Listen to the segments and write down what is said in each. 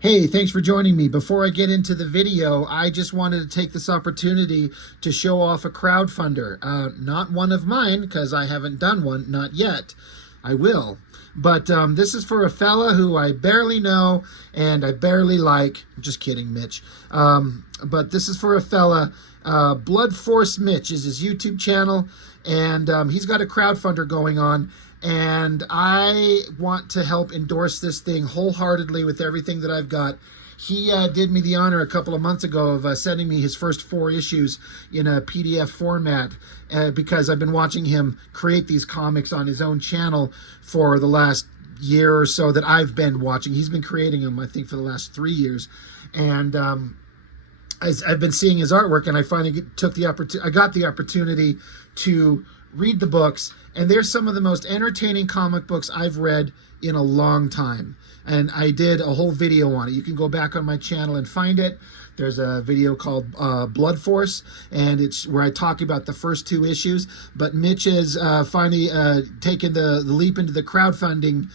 Hey, thanks for joining me. Before I get into the video, I just wanted to take this opportunity to show off a crowdfunder. Not one of mine, because I haven't done one, not yet. I will. But this is for a fella who I barely know and I barely like. I'm just kidding, Mitch. But this is for a fella. Bloodforce Mitch is his YouTube channel, and he's got a crowdfunder going on. And I want to help endorse this thing wholeheartedly with everything that I've got. He did me the honor a couple of months ago of sending me his first 4 issues in a PDF format because I've been watching him create these comics on his own channel for the last year or so that I've been watching. He's been creating them, I think, for the last 3 years. And I've been seeing his artwork, and I finally I got the opportunity to read the books, and they're some of the most entertaining comic books I've read in a long time. And I did a whole video on it. You can go back on my channel and find it. There's a video called Bloodforce, and it's where I talk about the first 2 issues. But Mitch has finally taken the leap into the crowdfunding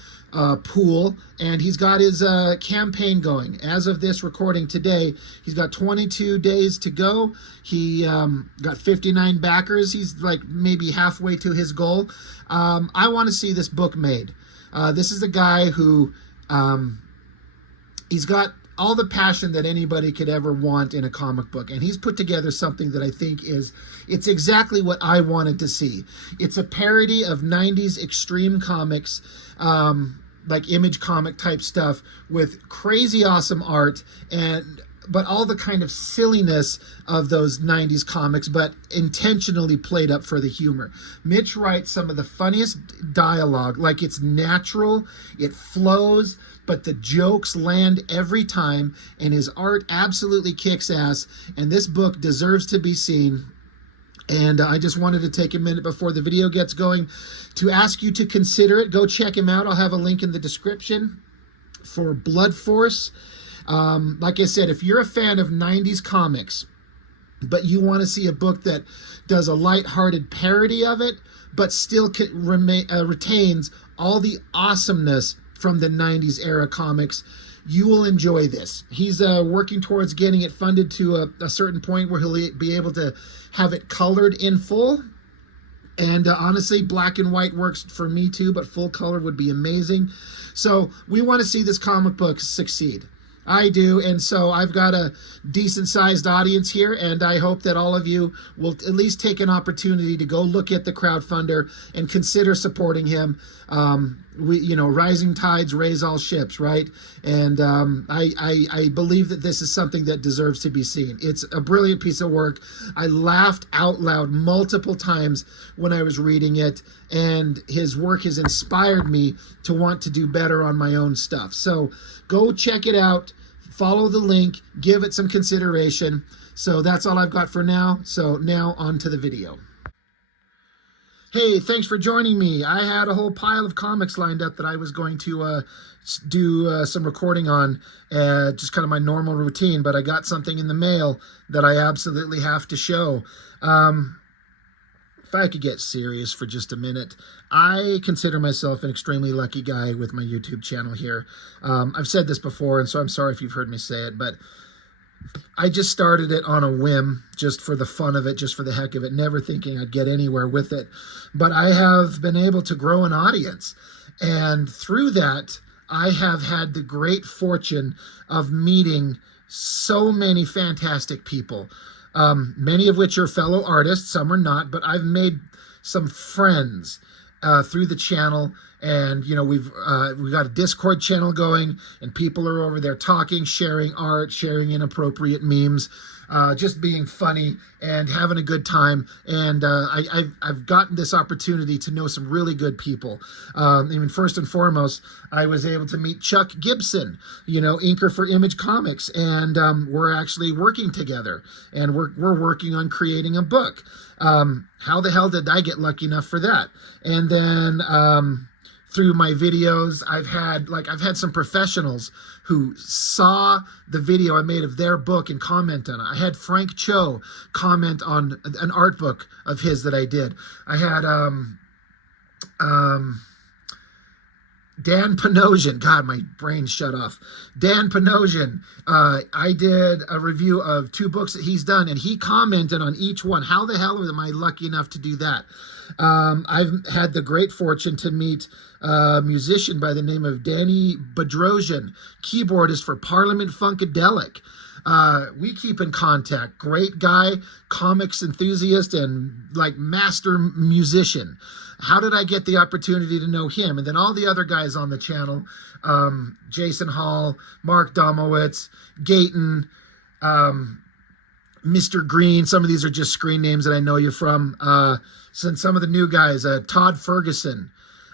pool, and he's got his campaign going. As of this recording today, he's got 22 days to go. He got 59 backers. He's like maybe halfway to his goal. I want to see this book made. This is a guy who he's got all the passion that anybody could ever want in a comic book, and he's put together something that I think it's exactly what I wanted to see. It's a parody of 90s extreme comics, like image comic type stuff, with crazy awesome art but all the kind of silliness of those 90s comics, but intentionally played up for the humor. Mitch writes some of the funniest dialogue, like it's natural, it flows, but the jokes land every time, and his art absolutely kicks ass, and this book deserves to be seen. And I just wanted to take a minute before the video gets going to ask you to consider it. Go check him out. I'll have a link in the description for Bloodforce. Like I said, if you're a fan of 90s comics, but you want to see a book that does a lighthearted parody of it, but still retains all the awesomeness from the 90s era comics, you will enjoy this. He's working towards getting it funded to a certain point where he'll be able to have it colored in full. And honestly, black and white works for me too, but full color would be amazing. So we want to see this comic book succeed. I do, and so I've got a decent-sized audience here, and I hope that all of you will at least take an opportunity to go look at the crowdfunder and consider supporting him. Rising tides raise all ships, right? And I believe that this is something that deserves to be seen. It's a brilliant piece of work. I laughed out loud multiple times when I was reading it, and his work has inspired me to want to do better on my own stuff. So go check it out, follow the link, give it some consideration. So that's all I've got for now. So now on to the video. Hey, thanks for joining me. I had a whole pile of comics lined up that I was going to do some recording on, just kind of my normal routine, but I got something in the mail that I absolutely have to show. If I could get serious for just a minute, I consider myself an extremely lucky guy with my YouTube channel here. I've said this before, and so I'm sorry if you've heard me say it, but I just started it on a whim, just for the fun of it, just for the heck of it, never thinking I'd get anywhere with it. But I have been able to grow an audience, and through that, I have had the great fortune of meeting so many fantastic people. Many of which are fellow artists, some are not, but I've made some friends through the channel, and we've got a Discord channel going, and people are over there talking, sharing art, sharing inappropriate memes, just being funny and having a good time. And I've gotten this opportunity to know some really good people. First and foremost, I was able to meet Chuck Gibson, inker for Image Comics, and we're actually working together, and we're working on creating a book. How the hell did I get lucky enough for that? And then through my videos, I've had some professionals who saw the video I made of their book and comment on it. I had Frank Cho comment on an art book of his that I did. I had Dan Panosian. God, my brain shut off. Dan Panosian. I did a review of 2 books that he's done, and he commented on each one. How the hell am I lucky enough to do that? I've had the great fortune to meet a musician by the name of Danny Bedrosian, keyboardist for Parliament Funkadelic. We keep in contact. Great guy, comics enthusiast, and like master musician. How did I get the opportunity to know him? And then all the other guys on the channel, Jason Hall, Mark Domowitz, Gayton, Mr. Green. Some of these are just screen names that I know you from. Some of the new guys, Todd Ferguson,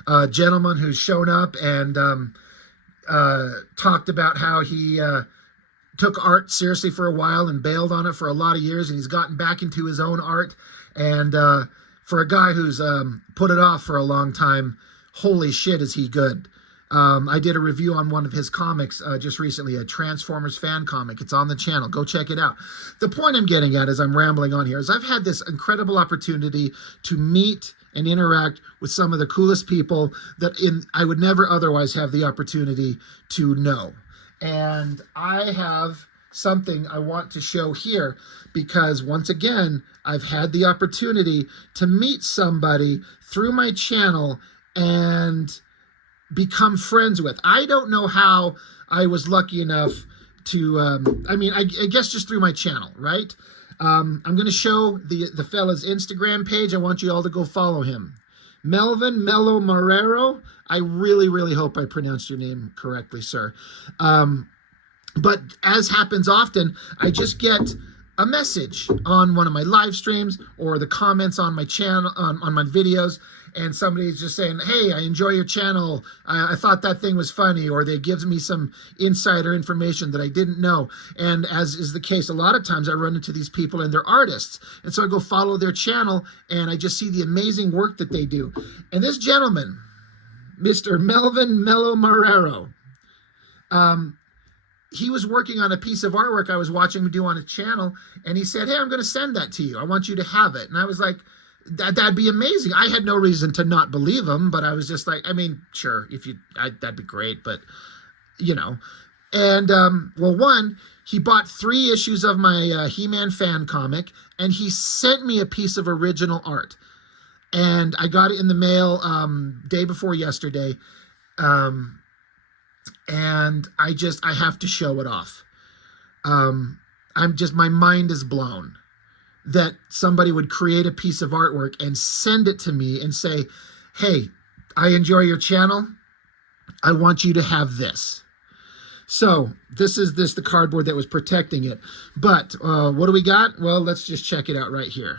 a gentleman who's shown up and talked about how he took art seriously for a while and bailed on it for a lot of years, and he's gotten back into his own art. And for a guy who's put it off for a long time, holy shit, is he good. I did a review on one of his comics just recently, a Transformers fan comic. It's on the channel. Go check it out. The point I'm getting at, as I'm rambling on here, is I've had this incredible opportunity to meet and interact with some of the coolest people that I would never otherwise have the opportunity to know. And I have something I want to show here because, once again, I've had the opportunity to meet somebody through my channel and become friends with. I don't know how I was lucky enough to, I guess just through my channel, right? I'm going to show the fella's Instagram page. I want you all to go follow him. Melvin Mello Marrero. I really, really hope I pronounced your name correctly, sir. But as happens often, I just get a message on one of my live streams or the comments on my channel, on my videos, and somebody's just saying, hey, I enjoy your channel. I thought that thing was funny, or they give me some insider information that I didn't know. And as is the case, a lot of times I run into these people and they're artists. And so I go follow their channel and I just see the amazing work that they do. And this gentleman, Mr. Melvin Mello Marrero, he was working on a piece of artwork I was watching him do on his channel, and he said, hey, I'm going to send that to you. I want you to have it. And I was like, that'd be amazing. I had no reason to not believe him, but I was just like, I mean, sure, that'd be great, but, you know. And, well, one, he bought 3 issues of my He-Man fan comic, and he sent me a piece of original art. And I got it in the mail day before yesterday. And I have to show it off. My mind is blown that somebody would create a piece of artwork and send it to me and say, hey, I enjoy your channel. I want you to have this. So this is the cardboard that was protecting it. But what do we got? Well, let's just check it out right here.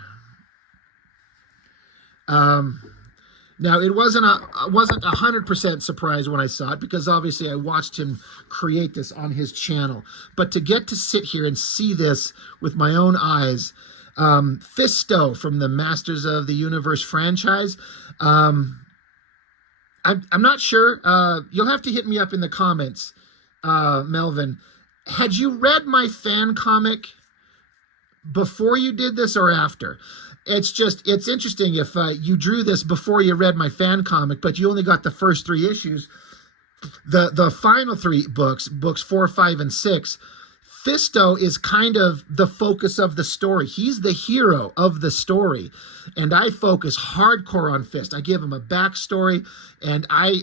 Now, it wasn't 100% surprise when I saw it, because obviously I watched him create this on his channel. But to get to sit here and see this with my own eyes, Fisto from the Masters of the Universe franchise, I'm not sure. You'll have to hit me up in the comments, Melvin. Had you read my fan comic before you did this or after? It's interesting if you drew this before you read my fan comic, but you only got the first 3 issues. The final 3 books 4, 5, and 6, Fisto is kind of the focus of the story. He's the hero of the story, and I focus hardcore on Fist. I give him a backstory, and I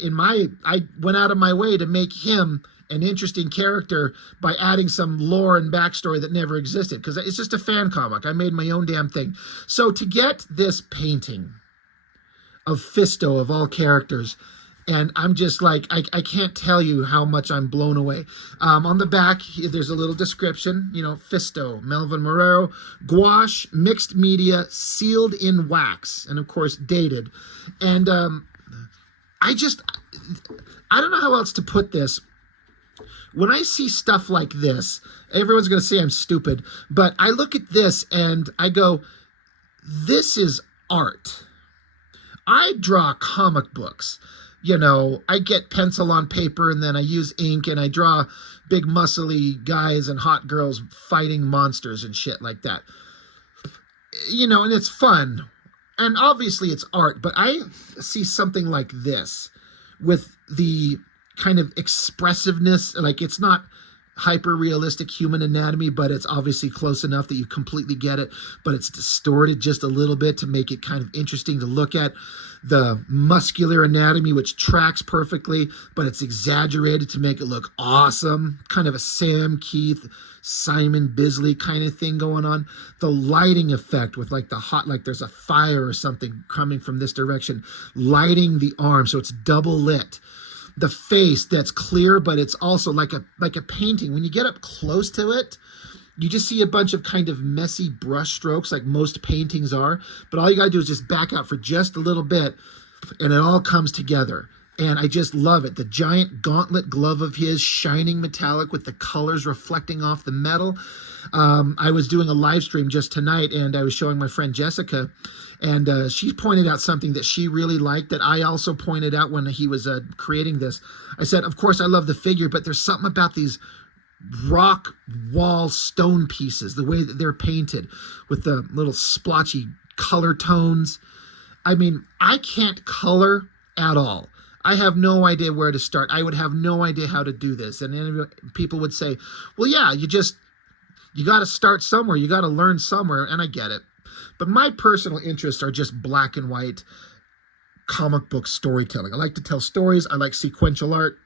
went out of my way to make him an interesting character by adding some lore and backstory that never existed, because it's just a fan comic. I made my own damn thing. So to get this painting of Fisto, of all characters, and I'm just like, I can't tell you how much I'm blown away. On the back, there's a little description, Fisto, Melvin Marrero, gouache, mixed media, sealed in wax, and of course dated. And I don't know how else to put this. When I see stuff like this, everyone's going to say I'm stupid, but I look at this and I go, this is art. I draw comic books. I get pencil on paper and then I use ink and I draw big muscly guys and hot girls fighting monsters and shit like that. And it's fun. And obviously it's art, but I see something like this with the kind of expressiveness, like it's not hyper realistic human anatomy, but it's obviously close enough that you completely get it, but it's distorted just a little bit to make it kind of interesting to look at. The muscular anatomy, which tracks perfectly, but it's exaggerated to make it look awesome, kind of a Sam Keith, Simon Bisley kind of thing going on. The lighting effect with like the hot, like there's a fire or something coming from this direction, lighting the arm so it's double lit. The face that's clear, but it's also like a painting. When you get up close to it, you just see a bunch of kind of messy brush strokes like most paintings are. But all you gotta do is just back out for just a little bit and it all comes together. And I just love it. The giant gauntlet glove of his, shining metallic with the colors reflecting off the metal. I was doing a live stream just tonight and I was showing my friend Jessica, and she pointed out something that she really liked that I also pointed out when he was creating this. I said, of course I love the figure, but there's something about these rock wall stone pieces, the way that they're painted with the little splotchy color tones. I mean, I can't color at all. I have no idea where to start. I would have no idea how to do this. And people would say, well, yeah, you got to start somewhere. You got to learn somewhere. And I get it. But my personal interests are just black and white comic book storytelling. I like to tell stories. I like sequential art.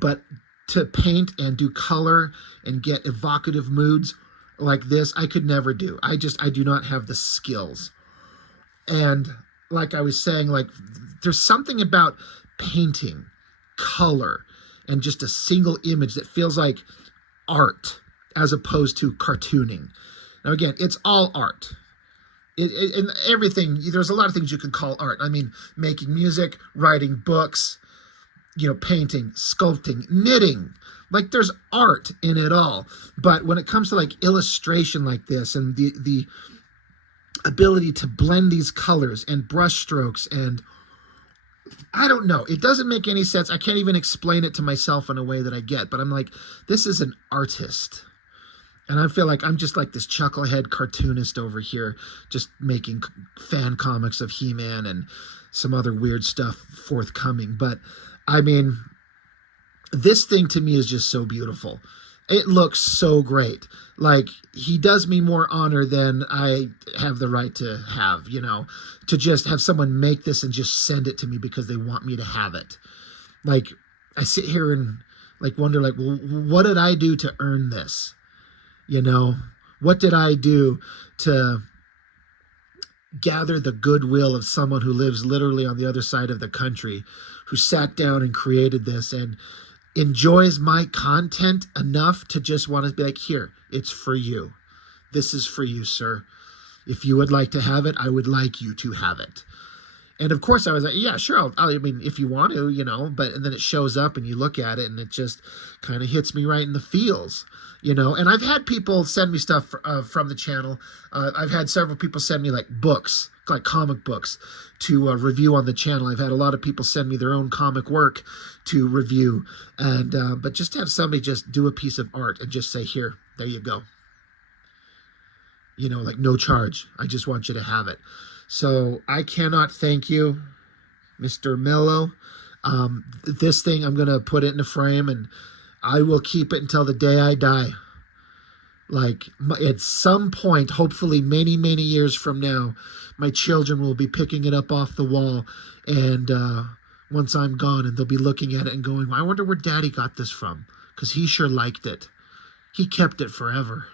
But to paint and do color and get evocative moods like this, I could never do. I do not have the skills. And like I was saying, like there's something about painting, color, and just a single image that feels like art as opposed to cartooning. Now again, it's all art. And everything, there's a lot of things you can call art. I mean, making music, writing books, painting, sculpting, knitting. Like there's art in it all. But when it comes to like illustration like this and the ability to blend these colors and brush strokes, and I don't know, it doesn't make any sense. I can't even explain it to myself in a way that I get, but I'm like, this is an artist. And I feel like I'm just like this chucklehead cartoonist over here, just making fan comics of He-Man and some other weird stuff forthcoming. But I mean, this thing to me is just so beautiful. It looks so great. Like, he does me more honor than I have the right to have, to just have someone make this and just send it to me because they want me to have it. Like, I sit here and like wonder, like, well, what did I do to earn this? What did I do to gather the goodwill of someone who lives literally on the other side of the country, who sat down and created this and enjoys my content enough to just want to be like, here, it's for you. This is for you, sir. If you would like to have it, I would like you to have it. And of course I was like, yeah, sure. I mean, if you want to, but and then it shows up and you look at it and it just kind of hits me right in the feels, and I've had people send me stuff from the channel. I've had several people send me like books, like comic books to review on the channel. I've had a lot of people send me their own comic work to review. And, but just to have somebody just do a piece of art and just say, here, there you go. Like no charge. I just want you to have it. So I cannot thank you, Mr. Mello. This thing, I'm going to put it in a frame and I will keep it until the day I die. Like at some point, hopefully many, many years from now, my children will be picking it up off the wall. And once I'm gone, and they'll be looking at it and going, I wonder where Daddy got this from. Because he sure liked it. He kept it forever.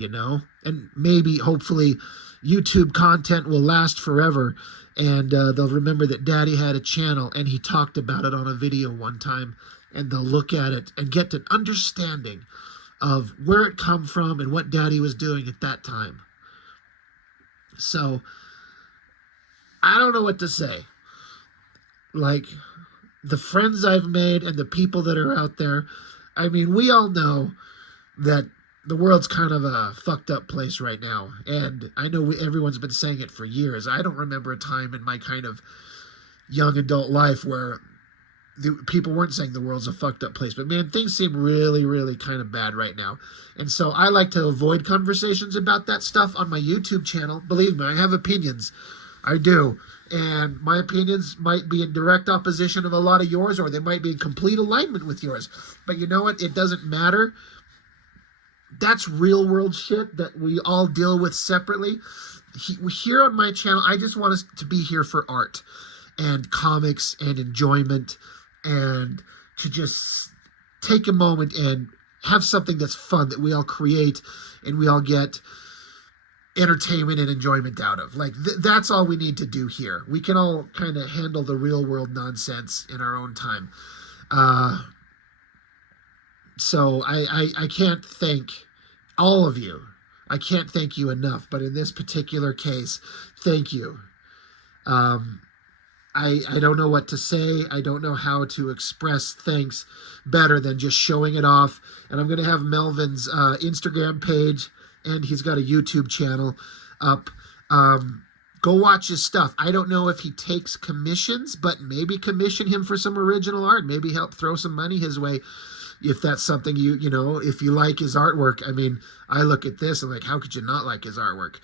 And maybe, hopefully, YouTube content will last forever. And they'll remember that Daddy had a channel and he talked about it on a video one time. And they'll look at it and get an understanding of where it come from and what Daddy was doing at that time. So, I don't know what to say. Like, the friends I've made and the people that are out there, I mean, we all know that the world's kind of a fucked up place right now. And I know everyone's been saying it for years. I don't remember a time in my kind of young adult life where people weren't saying the world's a fucked up place. But man, things seem really, really kind of bad right now. And so I like to avoid conversations about that stuff on my YouTube channel. Believe me, I have opinions. I do. And my opinions might be in direct opposition of a lot of yours, or they might be in complete alignment with yours. But you know what? It doesn't matter. That's real world shit that we all deal with separately. Here on my channel, I just want us to be here for art and comics and enjoyment, and to just take a moment and have something that's fun that we all create and we all get entertainment and enjoyment out of. Like that's all we need to do here. We can all kind of handle the real world nonsense in our own time. So I can't thank all of you. I can't thank you enough, but in this particular case, thank you. I don't know what to say. I don't know how to express thanks better than just showing it off. And I'm going to have Melvin's Instagram page, and he's got a YouTube channel up. Go watch his stuff. I don't know if he takes commissions, but maybe commission him for some original art. Maybe help throw some money his way if that's something you know, if you like his artwork. I mean, I look at this and like, how could you not like his artwork?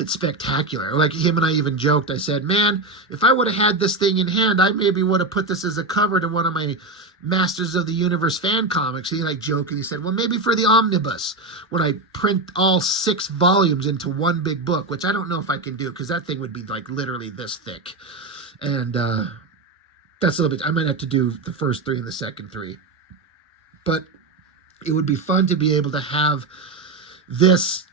It's spectacular. Like him and I even joked. I said, man, if I would have had this thing in hand, I maybe would have put this as a cover to one of my Masters of the Universe fan comics. He like joked and he said, well, maybe for the omnibus when I print all 6 volumes into one big book, which I don't know if I can do because that thing would be like literally this thick. And that's a little bit, I might have to do the first 3 and the second 3. But it would be fun to be able to have this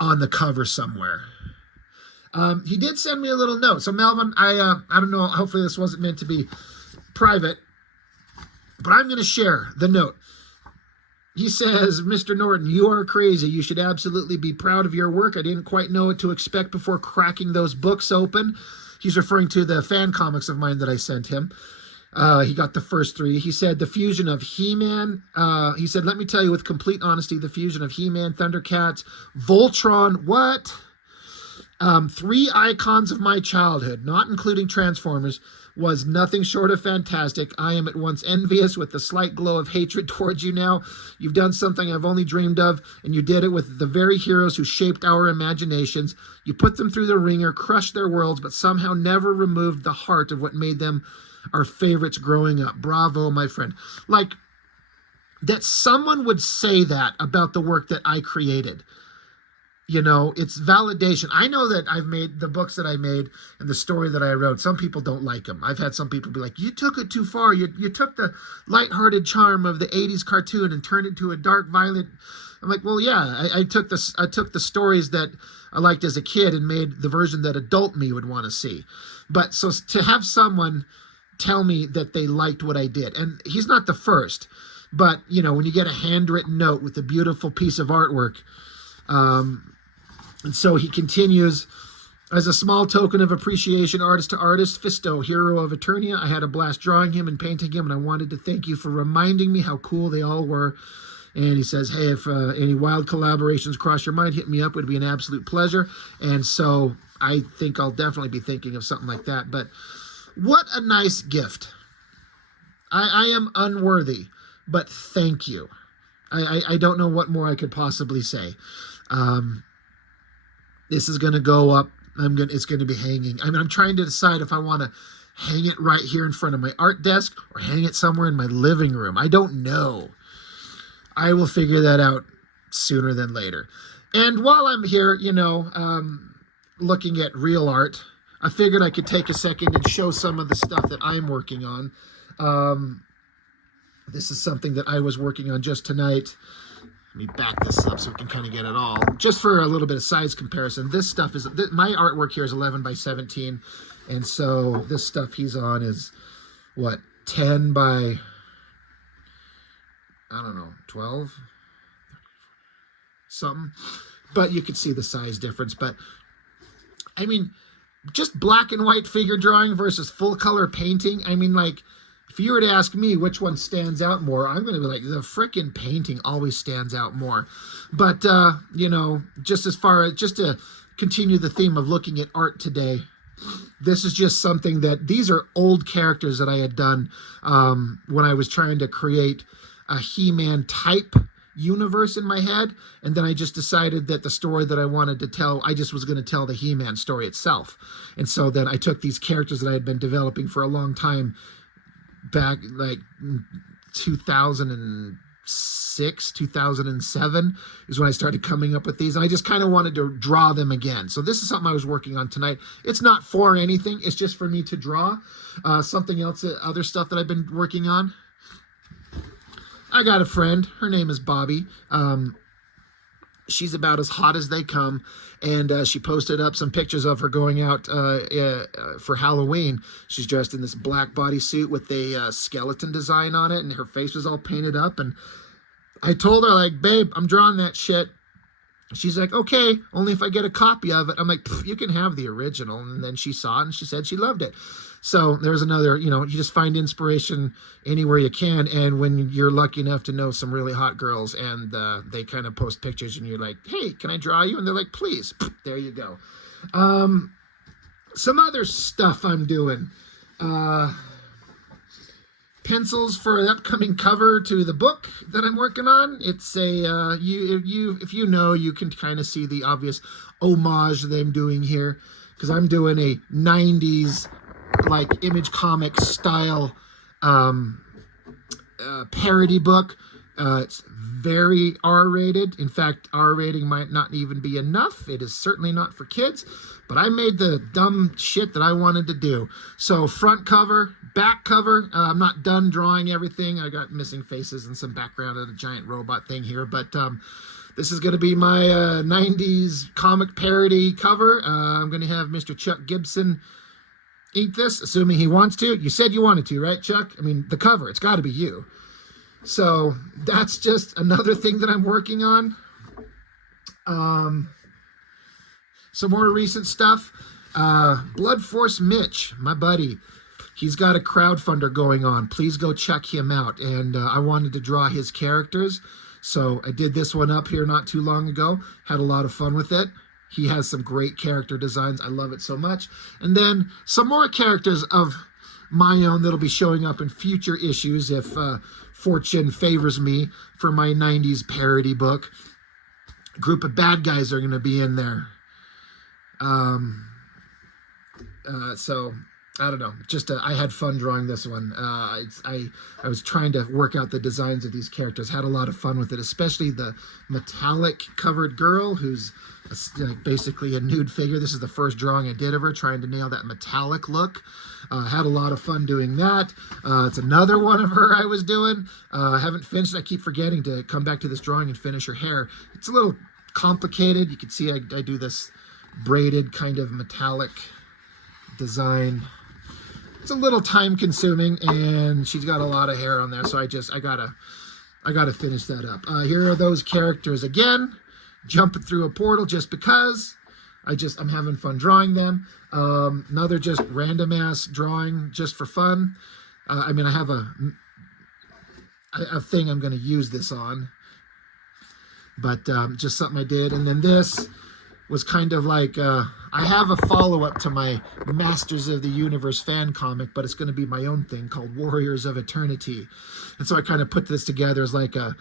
on the cover somewhere. He did send me a little note. So Melvin, I don't know, hopefully this wasn't meant to be private, but I'm going to share the note. He says, Mr. Norton, you are crazy. You should absolutely be proud of your work. I didn't quite know what to expect before cracking those books open. He's referring to the fan comics of mine that I sent him. He got the first 3. He said the fusion of He-Man. He said, let me tell you with complete honesty, the fusion of He-Man, Thundercats, Voltron, what? 3 icons of my childhood, not including Transformers, was nothing short of fantastic. I am at once envious with the slight glow of hatred towards you now. You've done something I've only dreamed of, and you did it with the very heroes who shaped our imaginations. You put them through the ringer, crushed their worlds, but somehow never removed the heart of what made them our favorites growing up. Bravo, my friend. Like, that someone would say that about the work that I created. You know, it's validation. I know that I've made the books that I made and the story that I wrote. Some people don't like them. I've had some people be like, you took it too far. You took the lighthearted charm of the 80s cartoon and turned it into a dark, violent. I'm like, well, yeah, I took the stories that I liked as a kid and made the version that adult me would want to see. But so to have someone tell me that they liked what I did, and he's not the first, but you know, when you get a handwritten note with a beautiful piece of artwork, and so he continues, as a small token of appreciation, artist to artist, Fisto, hero of Eternia, I had a blast drawing him and painting him, and I wanted to thank you for reminding me how cool they all were. And he says, hey, if any wild collaborations cross your mind, hit me up. It would be an absolute pleasure. And so I think I'll definitely be thinking of something like that. But what a nice gift. I am unworthy, but thank you. I don't know what more I could possibly say. This is going to go up. It's going to be hanging. I mean, I'm trying to decide if I want to hang it right here in front of my art desk or hang it somewhere in my living room. I don't know. I will figure that out sooner than later. And while I'm here, you know, looking at real art, I figured I could take a second and show some of the stuff that I'm working on. This is something that I was working on just tonight. Let me back this up so we can kind of get it all. Just for a little bit of size comparison, this stuff is, my artwork here is 11 by 17. And so this stuff he's on is, what, 10 by, I don't know, 12? Something. But you can see the size difference. But, I mean, just black and white figure drawing versus full color painting. I mean, like, if you were to ask me which one stands out more, I'm going to be like, the frickin' painting always stands out more. But, you know, just as far as, just to continue the theme of looking at art today, this is just something that, these are old characters that I had done when I was trying to create a He-Man type universe in my head, and then I just decided that the story that I wanted to tell, I just was going to tell the He-Man story itself. And so then I took these characters that I had been developing for a long time, back like 2006, 2007 is when I started coming up with these, and I just kind of wanted to draw them again. So this is something I was working on tonight. It's not for anything, it's just for me to draw. Something else, other stuff that I've been working on. I got a friend, her name is Bobby. She's about as hot as they come, and she posted up some pictures of her going out for Halloween. She's dressed in this black bodysuit with a skeleton design on it, and her face was all painted up. And I told her, like, babe, I'm drawing that shit. She's like, okay, only if I get a copy of it. I'm like, you can have the original. And then she saw it, and she said she loved it. So there's another, you know, you just find inspiration anywhere you can. And when you're lucky enough to know some really hot girls, and they kind of post pictures, and you're like, hey, can I draw you? And they're like, please. There you go. Some other stuff I'm doing. Pencils for the upcoming cover to the book that I'm working on. It's a if you know, you can kind of see the obvious homage that I'm doing here, because I'm doing a 90s like Image comic style parody book. It's very R-rated. In fact, R rating might not even be enough. It is certainly not for kids, but I made the dumb shit that I wanted to do. So front cover, back cover. I'm not done drawing everything. I got missing faces and some background of a giant robot thing here, but this is going to be my 90s comic parody cover. I'm going to have Mr. Chuck Gibson ink this, assuming he wants to. You said you wanted to, right, Chuck? I mean, the cover, it's got to be you. So that's just another thing that I'm working on. Some more recent stuff. Bloodforce Mitch, my buddy, he's got a crowdfunder going on. Please go check him out. And I wanted to draw his characters, so I did this one up here not too long ago. Had a lot of fun with it. He has some great character designs. I love it so much. And then some more characters of my own that'll be showing up in future issues if fortune favors me for my 90s parody book. A group of bad guys are going to be in there. So I don't know, just I had fun drawing this one. I was trying to work out the designs of these characters, had a lot of fun with it, especially the metallic covered girl who's basically a nude figure. This is the first drawing I did of her, trying to nail that metallic look. Had a lot of fun doing that. It's another one of her I was doing. I haven't finished. I keep forgetting to come back to this drawing and finish her hair. It's a little complicated. You can see I do this braided kind of metallic design. It's a little time consuming, and she's got a lot of hair on there, so I gotta finish that up. Here are those characters again, jumping through a portal just because. I'm having fun drawing them. Another just random ass drawing just for fun. I mean, I have a thing I'm going to use this on, but just something I did. And then this was kind of like, I have a follow-up to my Masters of the Universe fan comic, but it's going to be my own thing called Warriors of Eternity. And so I kind of put this together as like a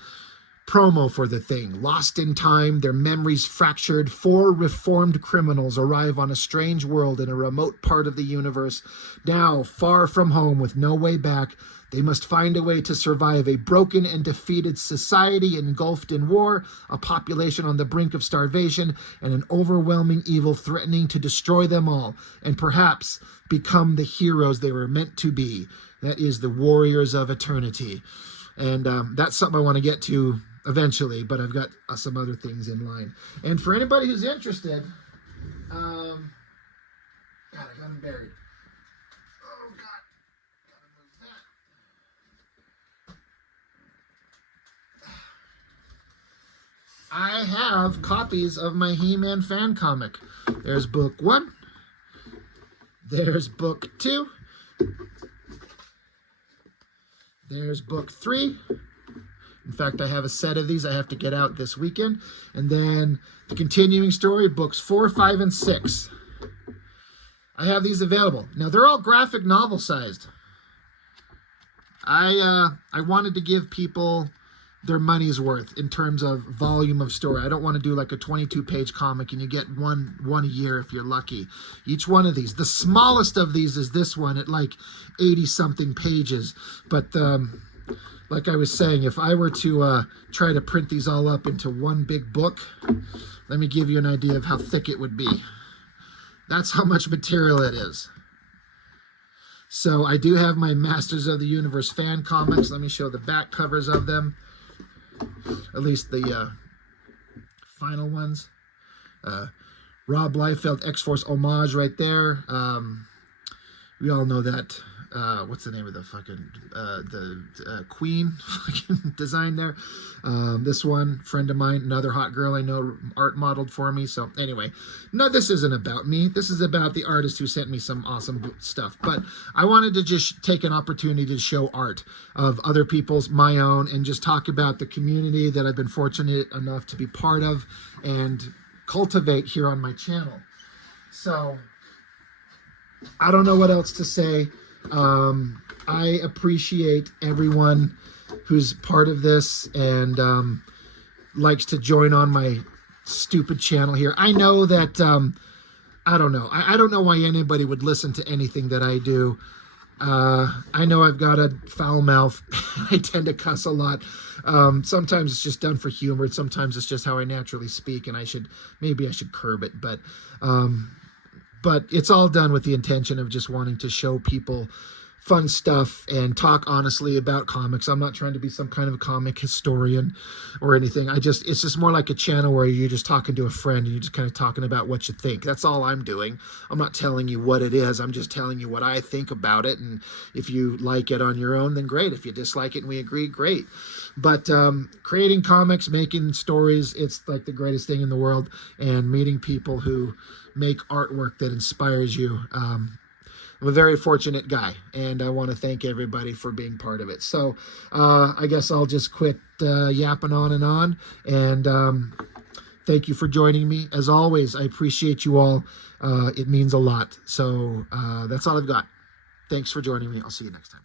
promo for the thing. Lost in time, their memories fractured, 4 reformed criminals arrive on a strange world in a remote part of the universe. Now, far from home with no way back, they must find a way to survive a broken and defeated society engulfed in war, a population on the brink of starvation, and an overwhelming evil threatening to destroy them all, and perhaps become the heroes they were meant to be. That is the Warriors of Eternity. And that's something I want to get to eventually, but I've got some other things in line. And for anybody who's interested, God, I got him buried. Oh, God. Gotta move that. I have copies of my He-Man fan comic. There's book 1. There's book 2. There's book 3. In fact, I have a set of these I have to get out this weekend. And then the continuing story, books 4, 5, and 6. I have these available. Now, they're all graphic novel sized. I wanted to give people their money's worth in terms of volume of story. I don't want to do like a 22-page comic and you get one a year if you're lucky. Each one of these, the smallest of these is this one at like 80-something pages. But like I was saying, if I were to try to print these all up into one big book, let me give you an idea of how thick it would be. That's how much material it is. So I do have my Masters of the Universe fan comics. Let me show the back covers of them. At least the final ones. Rob Liefeld X-Force homage right there. We all know that. What's the name of the fucking Queen fucking design there? This one, friend of mine, another hot girl I know, art modeled for me. So anyway, no, this isn't about me. This is about the artist who sent me some awesome stuff. But I wanted to just take an opportunity to show art of other people's, my own, and just talk about the community that I've been fortunate enough to be part of and cultivate here on my channel. So I don't know what else to say. I appreciate everyone who's part of this and likes to join on my stupid channel here. I know that I don't know. I don't know why anybody would listen to anything that I do. I know I've got a foul mouth. I tend to cuss a lot. Sometimes it's just done for humor. Sometimes it's just how I naturally speak, and maybe I should curb it. But it's all done with the intention of just wanting to show people fun stuff and talk honestly about comics. I'm not trying to be some kind of comic historian or anything. It's just more like a channel where you're just talking to a friend and you're just kind of talking about what you think. That's all I'm doing. I'm not telling you what it is. I'm just telling you what I think about it. And if you like it on your own, then great. If you dislike it and we agree, great. But creating comics, making stories, it's like the greatest thing in the world. And meeting people who make artwork that inspires you. I'm a very fortunate guy, and I want to thank everybody for being part of it. So I guess I'll just quit yapping on, and thank you for joining me. As always, I appreciate you all. It means a lot. So that's all I've got. Thanks for joining me. I'll see you next time.